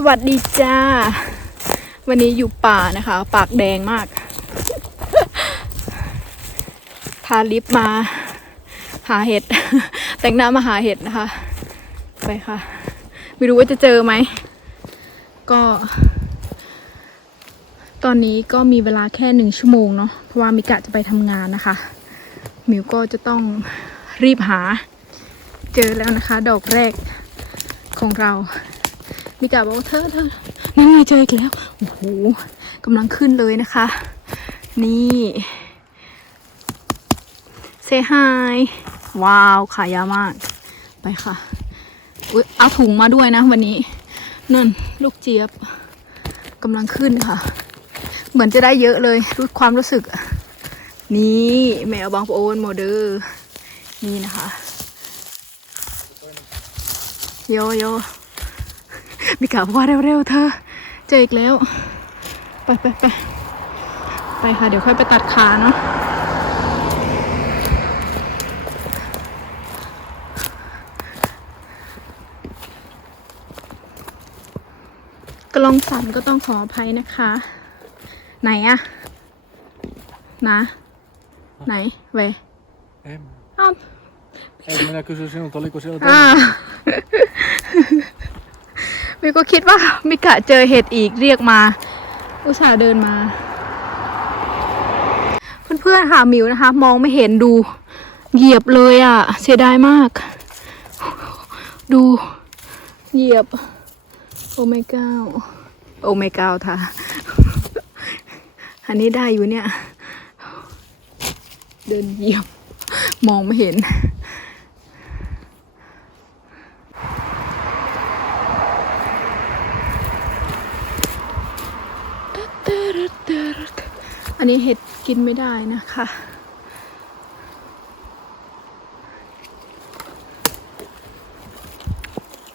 สวัสดีจ้า วันนี้อยู่ป่านะคะ ปากแดงมาก พาลิฟต์มา หาเห็ด แต่งหน้ามาหาเห็ดนะคะ ไปค่ะ ไม่รู้ว่าจะเจอไหม ก็ ตอนนี้ก็มีเวลาแค่หนึ่งชั่วโมงเนาะ เพราะว่ามิกะจะไปทำงานนะคะ มิวก็จะต้องรีบหา เจอแล้วนะคะ ดอกแรกของเรา มิกะบอกว่าเธอเธอนั่นไงเจออีกแล้ว โอ้โหกำลังขึ้นเลยนะคะ นี่เซฮายว้าวขายาวมาก ไปค่ะอุ๊ยเอาถุงมาด้วยนะวันนี้นั่นลูกเจี๊ยบกำลังขึ้นค่ะ เหมือนจะได้เยอะเลยรู้ความรู้สึก นี่แมวบางโอนโมเดอร์นี่นะคะโยโย มิกาบอกว่าเร็วๆเธอ เจออีกแล้ว ไปไปไปไปค่ะ เดี๋ยวค่อยไปตัดขาเนาะกล้องสั่นก็ต้องขออภัยนะคะ ไหนอะนะ ไหนเวย Em, อ้าว em minä kysyin sinulta, oliko siellä อ่า มิวก็คิดว่ามิกะเจอเห็ดอีกเรียกมา อุตส่าห์เดินมา เพื่อนๆค่ะมิวนะคะ มองไม่เห็นดู เหยียบเลยอะ่ะ เสียดายมาก ดูเหยียบ โอเมก้าโอเมก้าท่าอันนี้ได้อยู่เนี่ย เดินเหยียบ มองไม่เห็น อันนี้เห็ดกินไม่ได้นะคะ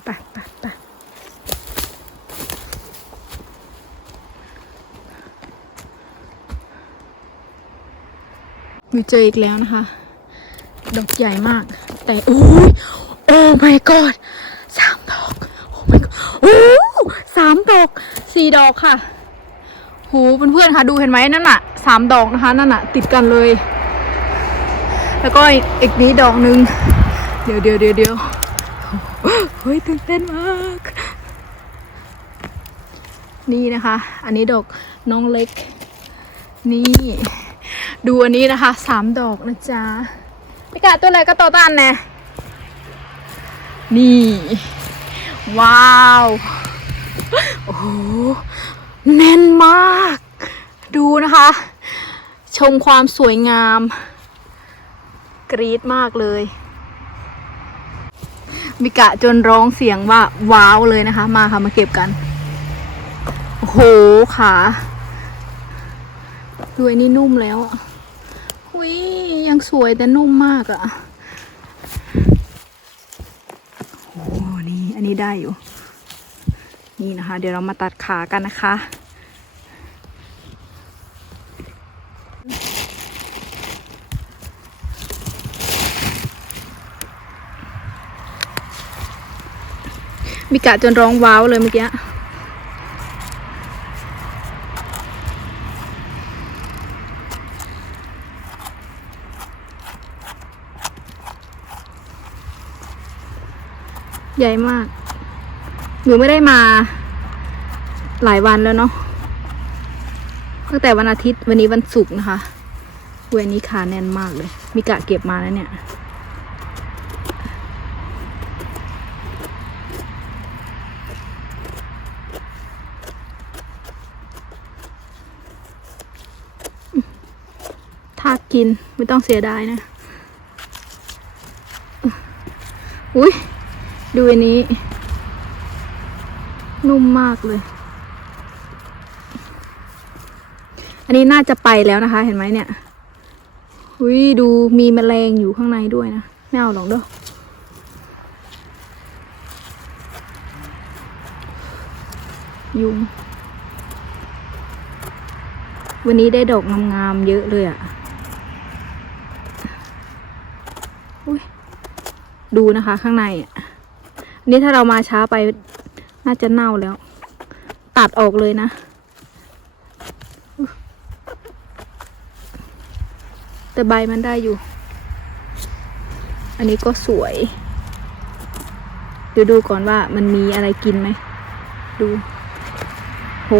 ไปไปไปมีเจออีกแล้วนะคะ ดอกใหญ่มาก แต่โอ้ยโอ้ my god สามดอก โอ้ my god โอ้สามดอกสี่ดอกค่ะ โหเพื่อนๆค่ะ ดูเห็นไหมนั่นน่ะ สามดอกนะคะนั่นน่ะติดกันเลย แล้วก็อีกนี้ดอกหนึ่งเดี๋ยวเดี๋ยวเดี๋ยวเดี๋ยวเฮ้ยตื่นเต้นมาก นี่นะคะ อันนี้ดอกน้องเล็ก นี่ ดูอันนี้นะคะสามดอกนะจ๊ะพี่กาตัวอะไรก็ต่อต้านแน่นี่ ว้าว โอ้โหแน่นมาก ดูนะคะ ชมความสวยงาม กรี๊ดมากเลย มิกะจนร้องเสียงว่าว้าวเลยนะคะ มาค่ะมาเก็บกัน โอ้โหขาดูอันนี้นุ่มแล้วอะหุยยังสวยแต่นุ่มมากอะโอ้นี่อันนี้ได้อยู่ นี่นะคะ เดี๋ยวเรามาตัดขากันนะคะ มีกะจนร้องว้าวเลยเมื่อกี้ใหญ่มาก หนูไม่ได้มา หลายวันแล้วเนาะ ตั้งแต่วันอาทิตย์วันนี้วันศุกร์นะคะเวนี้ขาแน่นมากเลย มีกะเก็บมาแล้วเนี่ย กินไม่ต้องเสียดายนะ อุ้ยดูอันนี้ นุ่มมากเลย อันนี้น่าจะไปแล้วนะคะ เห็นไหมเนี่ย อุ้ยดูมีแมลงอยู่ข้างในด้วยนะไม่เอาหรอกเด้อยุง วันนี้ได้ดอกงามๆเยอะเลยอะ่ะ อุ้ย ดูนะคะข้างในอันนี้ถ้าเรามาช้าไปน่าจะเน่าแล้ว ตัดออกเลยนะ แต่ใบมันได้อยู่ อันนี้ก็สวยเดี๋ยวดูก่อนว่ามันมีอะไรกินไหม ดู โห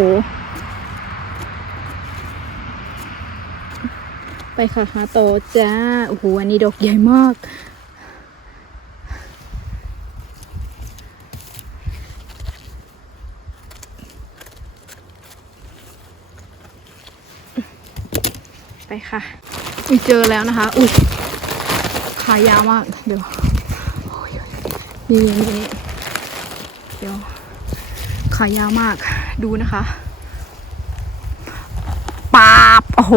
ไปค่ะหาต่อจ้า โอ้โห อันนี้ดอกใหญ่มาก ไปค่ะ อุ้ยเจอแล้วนะคะ อุ้ยขายาวมาก เดี๋ยวโอ้ยนี่นี่นี่เดี๋ยว ขายาวมาก ดูนะคะ ปาบ โอ้โห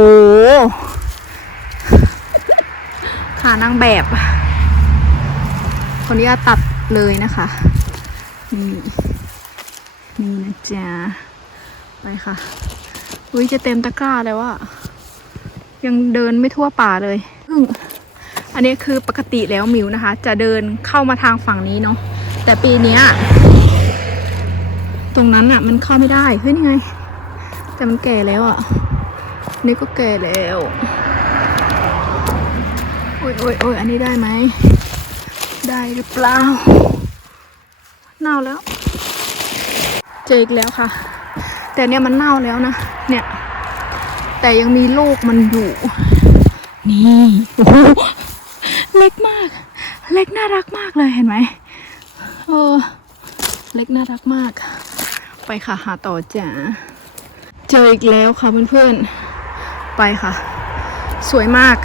ขานางแบบ คนนี้ตัดเลยนะคะ นี่ นี่นะจ๊ะ ไปค่ะ อุ้ยจะเต็มตะกร้าแล้วอะยังเดินไม่ทั่วป่าเลยซึ่งอันนี้คือปกติแล้วมิวนะคะ จะเดินเข้ามาทางฝั่งนี้เนาะ แต่ปีนี้ตรงนั้นอะมันเข้าไม่ได้ เฮ้ยนี่ไง แต่มันแก่แล้วอะนี่ก็แก่แล้ว อ้ยโอ้ยโอ้ยอันนี้ได้ไหม ได้หรือเปล่า เน่าแล้ว เจออีกแล้วค่ะ แต่เนี่ยมันเน่าแล้วนะ เนี่ย แต่ยังมีลูกมันอยู่ นี่ โอ้โห เล็กมาก เล็กน่ารักมากเลยเห็นไหม เออ เล็กน่ารักมาก ไปค่ะหาต่อจ้าเจออีกแล้วค่ะเพื่อนๆ ไปค่ะ สวยมาก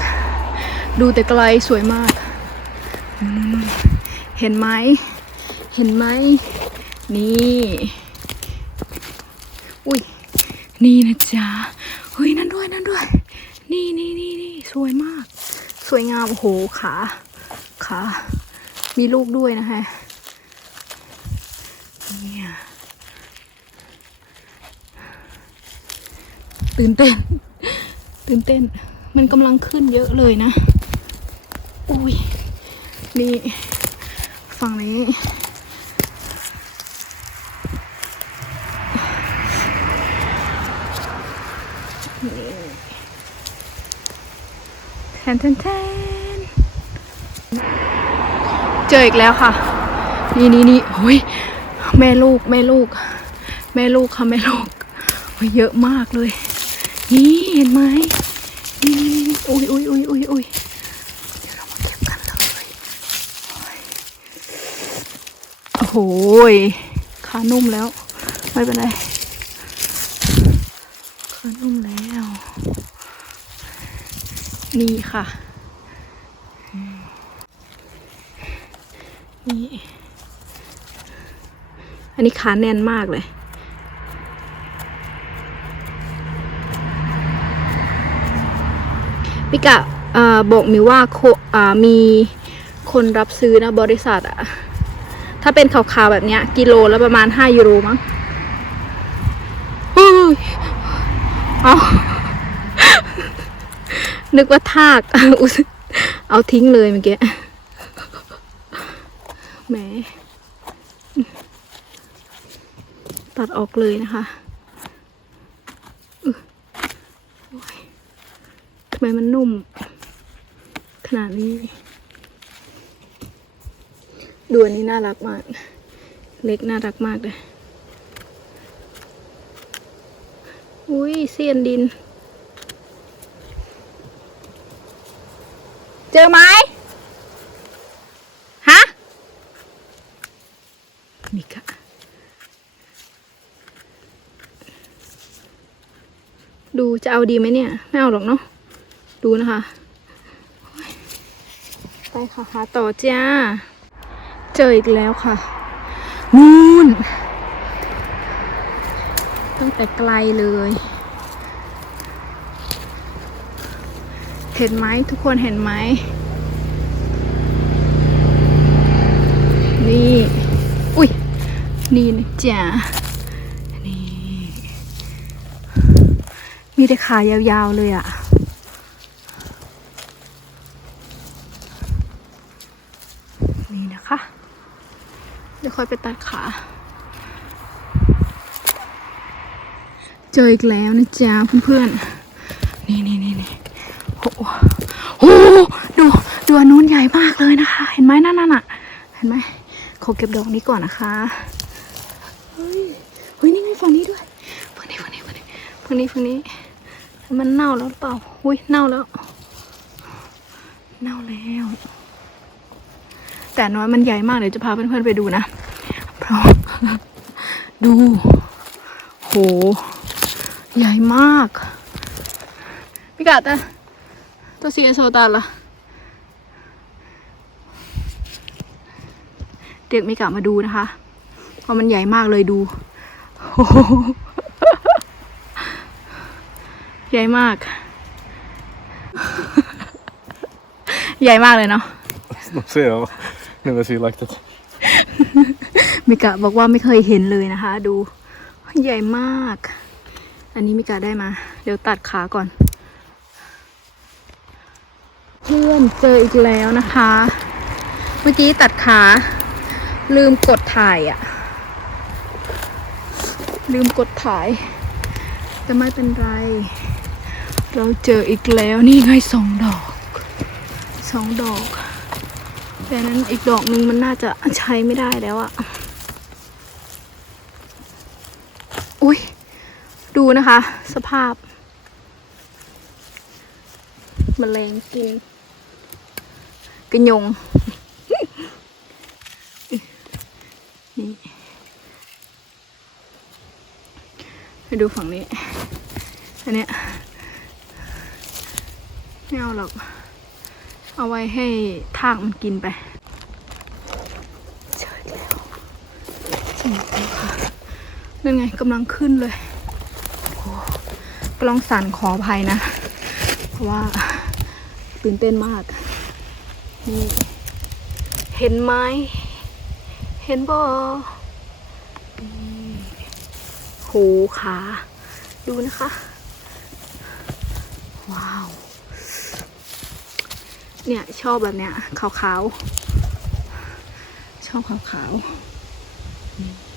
ดูแต่ไกลสวยมาก เห็นไหม เห็นไหม นี่ อุ้ย นี่นะจ๊ะ เฮ้ย นั่นด้วย นั่นด้วย นี่นี่นี่นี่สวยมาก สวยงาม โอ้โห ขา ขา มีลูกด้วยนะคะเนี่ยตื่นเต้น ตื่นเต้น มันกำลังขึ้นเยอะเลยนะ อุ้ยนี่ฝั่งนี้แทนแทนแทนเจออีกแล้วค่ะ นี่นี่นี่โอ้ยแม่ลูกแม่ลูก แม่ลูกค่ะแม่ลูกโอ้ยเยอะมากเลย นี่เห็นไหมนี่นี่นี่อุ้ยอุ้ยอุ้ยอุ้ยอุ้ยเดี๋ยวเรามาเก็บกันเลยโอ้โหย ขานุ่มแล้ว ไม่เป็นไรขานุ่มแล้ว นี่ค่ะ นี่ อันนี้ขาแน่นมากเลยพี่กะเอ่อบอกมิวว่าโคอ่ามีคนรับซื้อนะบริษัทอะ ถ้าเป็นขาวๆแบบเนี้ย กิโลละประมาณห้ายูโรมั้งอุ้ยเอานึกว่าทาก เอาทิ้งเลยเมื่อกี้ แหม ตัดออกเลยนะคะทำไมมันนุ่ม ขนาดนี้ ดูอันนี้น่ารักมาก เล็กน่ารักมากเลยอุ้ยเสียนดิน เจอไหมฮะนี่ค่ะดูจะเอาดีไหมเนี่ย ไม่เอาหรอกเนาะดูนะคะ ไปค่ะหาต่อจ้า เจออีกแล้วค่ะ นู่น ตั้งแต่ไกลเลย เห็นไหมทุกคนเห็นไหม นี่ อุ้ย นี่นะจ๊ะนี่ มีแต่ขายาวๆเลยอะ่ะ นี่นะคะ เดี๋ยว ค่อยไปตัดขา เจออีกแล้วนะจ๊ะเพื่อนๆ นี่นี่นี่นี่โอ้โหโหดูดูอันนู้นใหญ่มากเลยนะคะ เห็นไหมนั่นน่ะเห็นไหมขอเก็บดอกนี้ก่อนนะคะเฮ้ยเฮ้ยนี่ไงฝั่งนี้ด้วยฝั่งนี้ฝั่งนี้ฝั่งนี้ฝั่งนี้ฝั่งนี้ มันเน่าแล้วเปล่าอุ้ยเน่าแล้วเน่าแล้ว แต่น้อยมันใหญ่มากเดี๋ยวจะพาเพื่อนๆไปดูนะ ดู โห ใหญ่มากพิกาตะตัวสีโซตาละเด็กไม่กลับมาดูนะคะเพราะมันใหญ่มากเลยดูโอ้โหใหญ่มาก ใหญ่มากเลยเนาะ De ser jag nu när jag lagt det. มิกะบอกว่าไม่เคยเห็นเลยนะคะ ดูใหญ่มาก อันนี้มิกะได้มา เดี๋ยวตัดขาก่อน เพื่อนเจออีกแล้วนะคะ เมื่อกี้ตัดขา ลืมกดถ่ายอะลืมกดถ่าย แต่ไม่เป็นไร เราเจออีกแล้วนี่ไงสองดอกสองดอก แต่นั้นอีกดอกนึงมันน่าจะใช้ไม่ได้แล้วอะ อุ้ยดูนะคะ สภาพมแมลงกินกระยง นี่ไปดูฝั่งนี้ อันเนี้ยไม่เอาหรอก เอาไว้ให้ทากมันกินไปเจอแล้วจริงค่ะ นั่นไงกำลังขึ้นเลยโอ้กลองสั่นขออภัยนะ เพราะว่าตื่นเต้นมากนี่เห็นไหม เห็นบ่นี่โหขาดูนะคะ ว้าว เนี่ยชอบแบบเนี้ยขาวๆ ชอบขาวๆ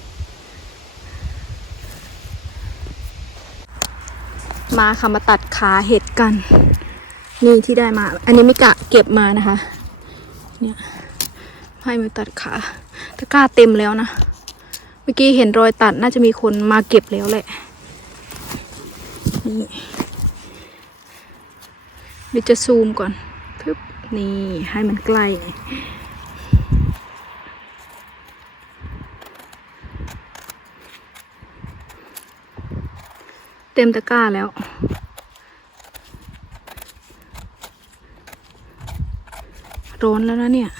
มาค่ะมาตัดขาเห็ดกัน นี่ที่ได้มา อันนี้ไม่กะเก็บมานะคะ เนี่ยให้มาตัดขาตะกร้าเต็มแล้วนะ เมื่อกี้เห็นรอยตัดน่าจะมีคนมาเก็บแล้วแหละ นี่เดี๋ยวจะซูมก่อนพึบนี่ให้มันใกล้ เต็มตะกร้าแล้ว ร้อนแล้วนะเนี่ย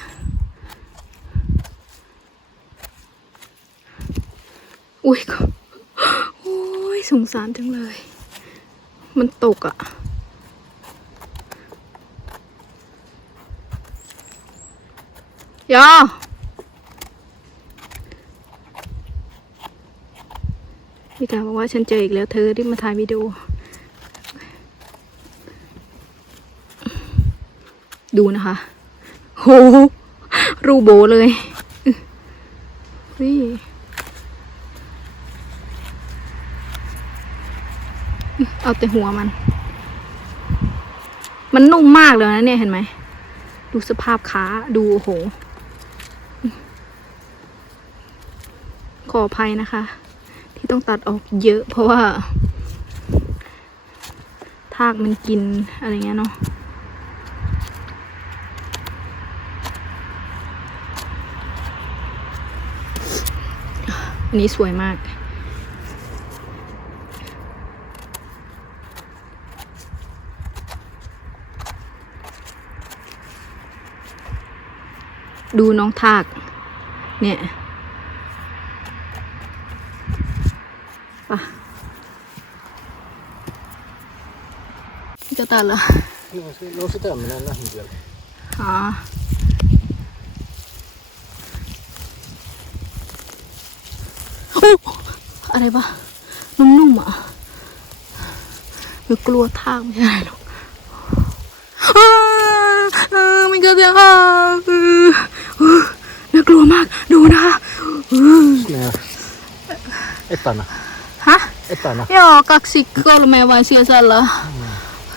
อุ้ยโอ้ยสงสารจังเลย มันตกอะ่ะยอ พี่กาบอกว่าฉันเจออีกแล้วเธอที่มาถ่ายวิดีโอดูนะคะโหรูโบเลยเฮ้ยเอาแต่หัวมัน มันนุ่มมากเลยนะเนี่ยเห็นไหม ดูสภาพขาดูโอ้โหขออภัยนะคะ ที่ต้องตัดออกเยอะ เพราะว่า ทากมันกินอะไรเงี้ยเนาะอันนี้สวยมาก ดูน้องทาก เนี่ย ปะจะตัดเหรอ Lås tömmen eller hur? อ๋อ โอ้อะไรวะนุ่มๆอะหนูกลัวทากไม่ใช่หรอกอ้าอ่ามันก็จะอ่าเออเออน่ากลัวมากดูนะคะเออ Nej. Ettan. ฮะ etana. ยอกักซิกก็ละแม่วายเสียสันละ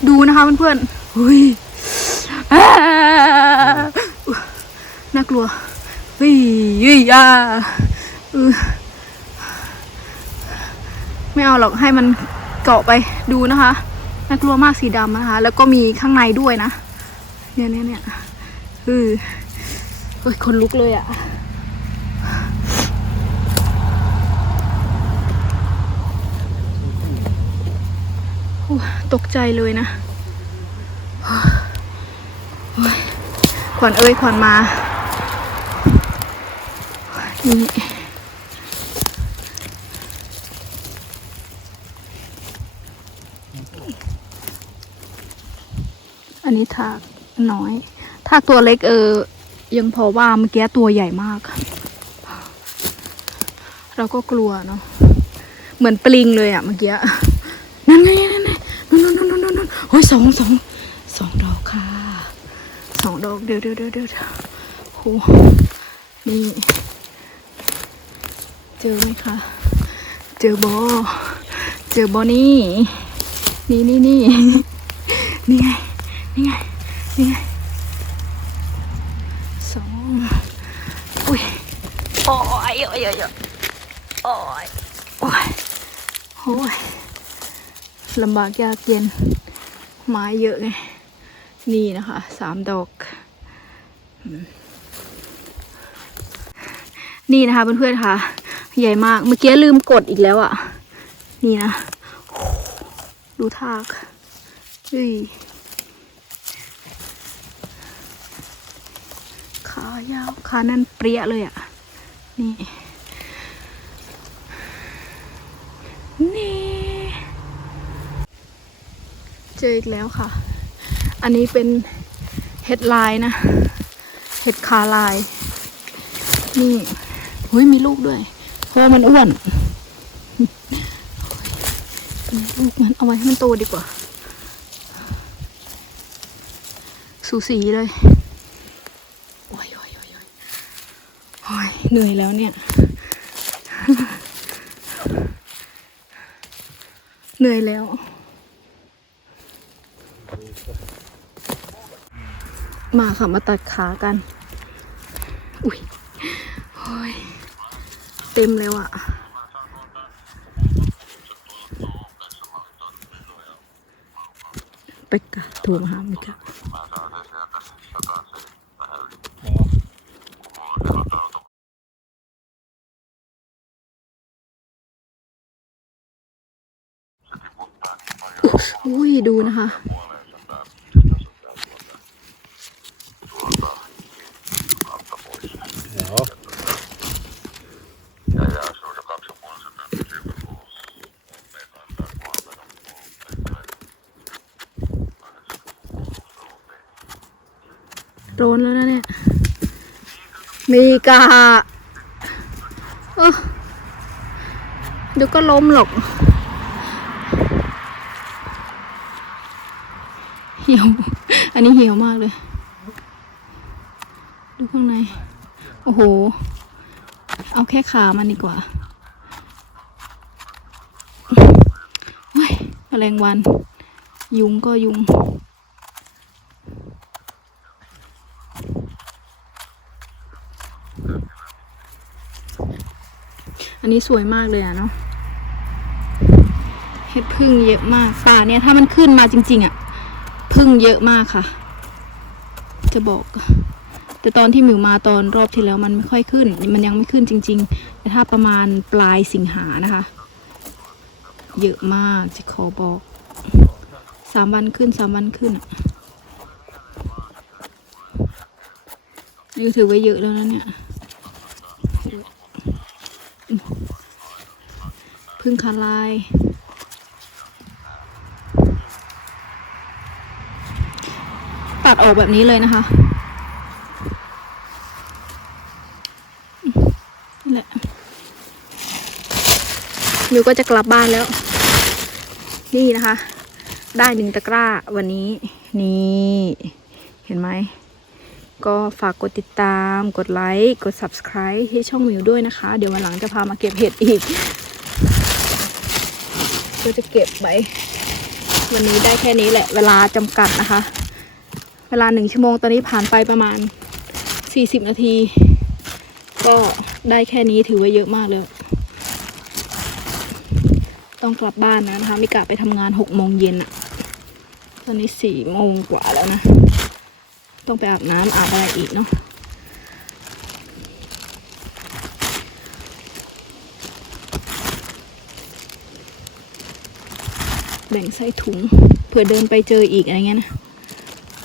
ดูนะคะเพื่อนๆเฮ้ยอ่าน่ากลัวเฮ้ยยอ่าไม่เอาหรอกให้มันเกาะไปดูนะคะน่ากลัวมากสีดำนะคะ แล้วก็มีข้างในด้วยนะ เนี่ยเนี่ยเนี่ยเออเฮ้ยคนลุกเลยอะ่ะ โอ้ย ตกใจเลยนะโอ้ยขวัญเอ้ยขวัญมา นี่อันนี้ทากน้อยทากตัวเล็กเออ ยังพอว่าเมื่อกี้ตัวใหญ่มาก เราก็กลัวเนาะเหมือนปลิงเลยอะเมื่อกี้ นั่นไงนั่นไงนั่นนั่นนั่นนั่นนั่น โอ้ยสองสองสองดอกค่ะสองดอกเดี๋ยวเดี๋ยวเดี๋ยวเดี๋ยวโหนี่เจอไหมคะเจอบอเจอบอนี่ นี่นี่นี่นี่ไงนี่ไงนี่ไงสองอุ้ยโอ้ยโอ้ยโอ้ยโอ้ยโอ้ยโอ้ยลำบากยากเย็น ไม้เยอะไง นี่นะคะสามดอก นี่นะคะเพื่อนๆค่ะ ใหญ่มาก เมื่อกี้ลืมกดอีกแล้วอะ่ะ นี่นะ ดูทากเฮ้ยขายาวขาแน่นเปรี้ยเลยอะ่ะ นี่ นี่ เจ ออีกแล้วค่ะ อันนี้เป็นเห็ดลายนะ เห็ดคาลาย นี่เฮ้ยมีลูกด้วย เพราะมันอ้วน ลูกมันเอาไว้ให้มันโตดีกว่า สูสีเลย โอ้ยโอ้ยโอ้ยโอ้ยโอ้ยเหนื่อยแล้วเนี่ยเหนื่อยแล้ว มาค่ะ มาตัดขากัน อุ้ยโอ้ยเต็มแล้วอะไปกะถั่วมาหามิกะอุ้ย ดูนะคะ โดนแล้วนะเนี่ย มีกาเดี๋ยวก็ล้มหรอก เหี่ยว อันนี้เหี่ยวมากเลย ดูข้างใน โอ้โห เอาแค่ขามันดีกว่าแมลงวัน ยุงก็ยุง อันนี้สวยมากเลยอะเนาะเห็ดพึ่งเยอะมากป่าเนี่ยถ้ามันขึ้นมาจริง ๆอะพึ่งเยอะมากค่ะ จะบอก แต่ตอนที่หมิวมาตอนรอบที่แล้วมันไม่ค่อยขึ้น มันยังไม่ขึ้นจริง ๆ แต่ถ้าประมาณปลายสิงหานะคะ เยอะมากจะขอบอกสามวันขึ้นสามวันขึ้นนี่ถือว่าเยอะแล้วนะเนี่ย พึ่งคาลาย ตัดออกแบบนี้เลยนะคะนี่แหละมิวก็จะกลับบ้านแล้ว นี่นะคะ ได้หนึ่งตะกร้าวันนี้ นี่ เห็นไหม ก็ฝากกดติดตาม กดไลค์ กด subscribe ให้ช่องมิวด้วยนะคะ เดี๋ยววันหลังจะพามาเก็บเห็ดอีก ก็จะเก็บไว้ วันนี้ได้แค่นี้แหละ เวลาจำกัดนะคะ เวลาหนึ่งชั่วโมงตอนนี้ผ่านไปประมาณสี่สิบนาที ก็ได้แค่นี้ถือว่าเยอะมากเลย ต้องกลับบ้านนะนะคะไม่กะไปทำงานหกโมงเย็นอะตอนนี้สี่โมงกว่าแล้วนะ ต้องไปอาบน้ำอาบอะไรอีกเนาะ แบ่งใส่ถุง เผื่อเดินไปเจออีกอะไรเงี้ยนะ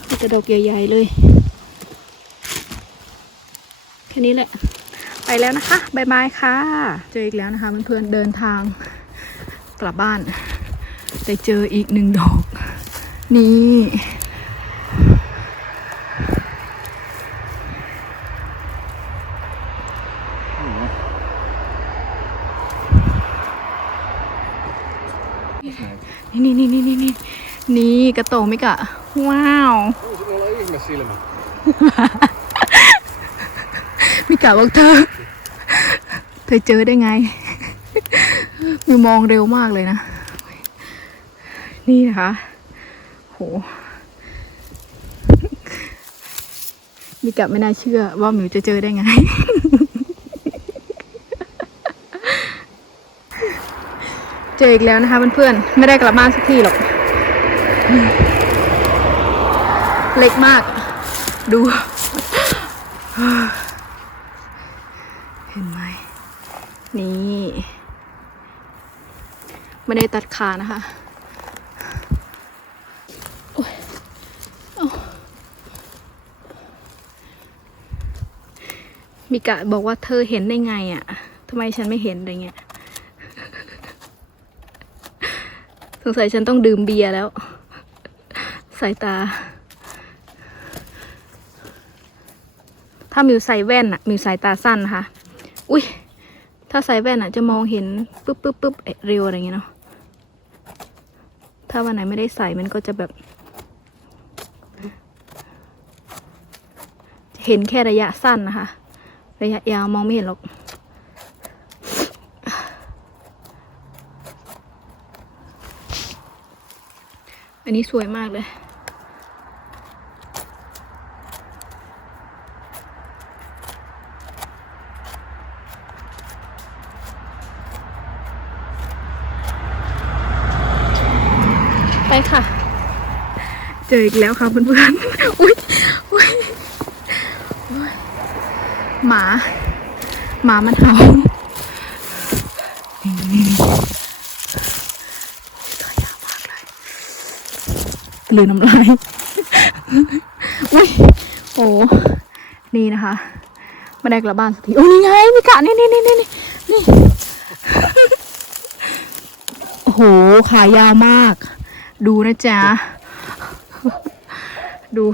ก็จะดอกใหญ่ ๆ เลย แค่นี้แหละ ไปแล้วนะคะบายบายค่ะ เจออีกแล้วนะคะเพื่อนๆเดินทางกลับบ้าน แต่เจออีกหนึ่งดอก นี่นี่นี่นี่นี่นี่กระ โตมิกะ ว้าว olla ihme silmä. มิกะบอกเธอ เธอเจอได้ไง มิวมองเร็วมากเลยนะ นี่นะคะ โห มิกะไม่น่าเชื่อว่ามิวจะเจอได้ไง เจออีกแล้วนะคะเพื่อนๆ ไม่ได้กลับบ้านสักทีหรอก เล็กมาก ดู เห็นไหม นี่ ไม่ได้ตัดขานะคะมิกะบอกว่าเธอเห็นได้ไงอะ่ะทำไมฉันไม่เห็นอะไรเงี้ย สงสัยฉันต้องดื่มเบียร์แล้ว สายตา ถ้ามิวใส่แว่นอะมิวสายตาสั้นนะคะอุ้ยถ้าใส่แว่นอะจะมองเห็นปุ๊บปุ๊บปุ๊บเอ๊ะเร็วอะไรเงี้ยเนาะถ้าวันไหนไม่ได้ใส่มันก็จะแบบ เห็นแค่ระยะสั้นนะคะ ระยะยาวมองไม่เห็นหรอกอันนี้สวยมากเลย ไปค่ะ เจออีกแล้วค่ะเพื่อนๆ อุ้ยอุ้ยอุ๊ยหมา หมามันเห่าตัวยาวมากเลยเลยน้ำลายอุ้ยโอ้นี่นะคะไม่ได้กลับบ้านสักทีโอ้นี่ไงมีกะนี่นี่นี่นี่นี่นี่โอ้โหขายาวมาก ดูนะจ๊ะ ดู